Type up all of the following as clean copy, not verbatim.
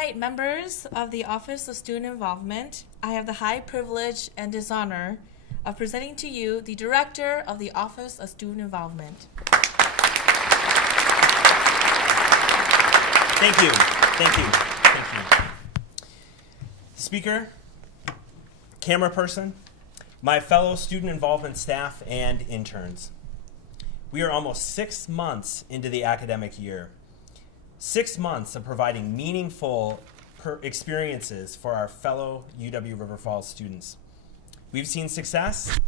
Tonight, members of the Office of Student Involvement, I have the high privilege and dishonor of presenting to you the Director of the Office of Student Involvement. Thank you. Thank you. Thank you. Speaker, camera person, my fellow student involvement staff and interns. We are almost 6 months into the academic year. 6 months of providing meaningful experiences for our fellow UW River Falls students. We've seen success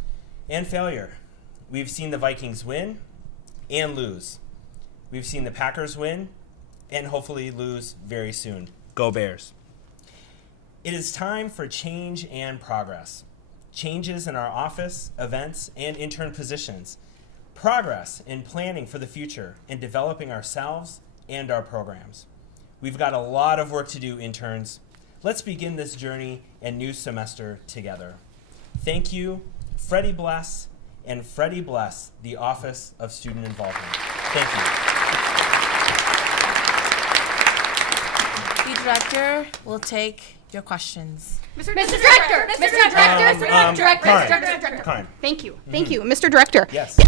and failure. We've seen the Vikings win and lose. We've seen the Packers win and hopefully lose very soon. Go Bears. It is time for change and progress. Changes in our office, events, and intern positions. Progress in planning for the future and developing ourselves and our programs. We've got a lot of work to do, interns. Let's begin this journey and new semester together. Thank you, Freddie Bless, and Freddie Bless, the Office of Student Involvement. Thank you. The Director will take your questions. Mr. Director! Mr. Director! Karen. Thank you. Thank you. Mr. Director, Yes.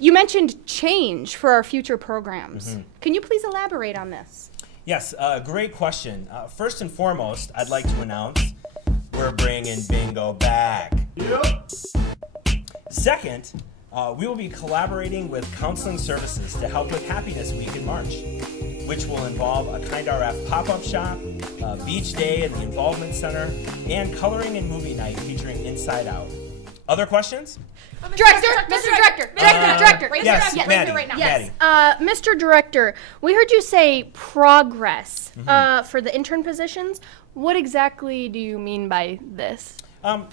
you mentioned change for our future programs. Can you please elaborate on this? Yes, great question. First and foremost, I'd like to announce we're bringing bingo back. Yep. Second, we will be collaborating with Counseling Services to help with Happiness Week in March, which will involve a Kind RF pop-up shop, beach day at the Involvement Center, and coloring and movie night featuring Inside Out. Other questions? Director! Mr. Director! Director! Yes, Maddie. Right now. Maddie. Mr. Director, we heard you say progress for the intern positions. What exactly do you mean by this?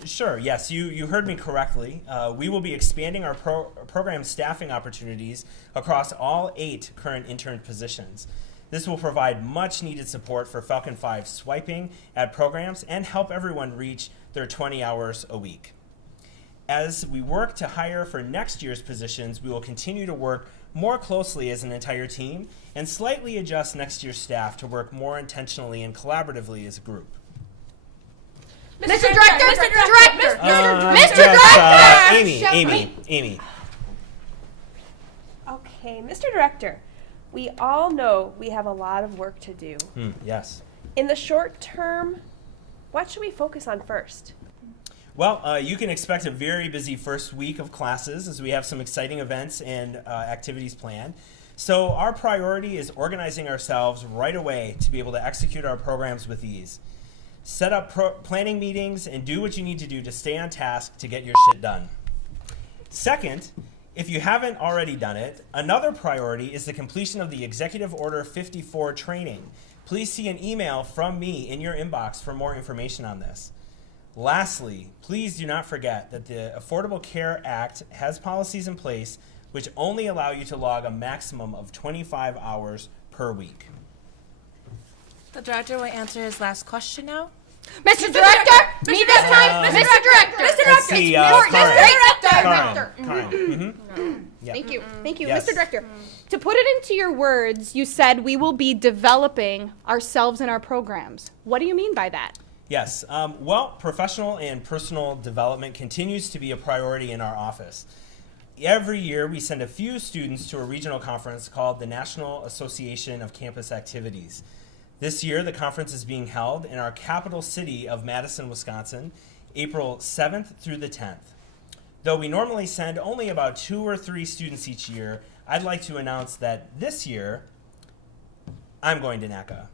Sure, yes, you heard me correctly. We will be expanding our program staffing opportunities across all 8 current intern positions. This will provide much needed support for Falcon 5 swiping at programs and help everyone reach their 20 hours a week. As we work to hire for next year's positions, we will continue to work more closely as an entire team and slightly adjust next year's staff to work more intentionally and collaboratively as a group. Mr. Director! Mr. Director! Amy. Okay, Mr. Director, we all know we have a lot of work to do. Yes. In the short term, what should we focus on first? Well, you can expect a very busy first week of classes as we have some exciting events and activities planned. So our priority is organizing ourselves right away to be able to execute our programs with ease. Set up planning meetings and do what you need to do to stay on task to get your shit done. Second, if you haven't already done it, another priority is the completion of the Executive Order 54 training. Please see an email from me in your inbox for more information on this. Lastly, please do not forget that the Affordable Care Act has policies in place which only allow you to log a maximum of 25 hours per week. The Director will answer his last question now. Mr. Director! Me this time! Mr. Director! Let's see, Karen. Yep. Thank you. Yes. Mr. Director, to put it into your words, you said we will be developing ourselves and our programs. What do you mean by that? Yes, well, professional and personal development continues to be a priority in our office. Every year, we send a few students to a regional conference called the National Association of Campus Activities. This year, the conference is being held in our capital city of Madison, Wisconsin, April 7th through the 10th. Though we normally send only about 2 or 3 students each year, I'd like to announce that this year, I'm going to NACA.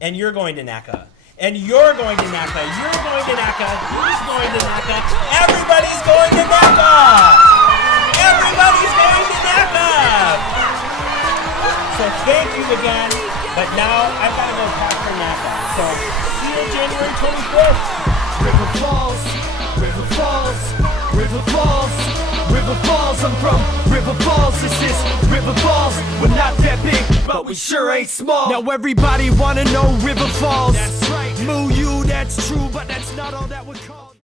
And you're going to NACA. And you're going to NACA. You're going to NACA. He's going to NACA. Everybody's going to NACA. Everybody's going to NACA. So thank you again. But now I've got to go pack for NACA. So see you January 25th. River Falls, River Falls, River Falls, River Falls. I'm from River Falls. This is River Falls. We're not that big, but we sure ain't small. Now everybody wanna know River Falls. That's right. Moo you, that's true, but that's not all that we're called.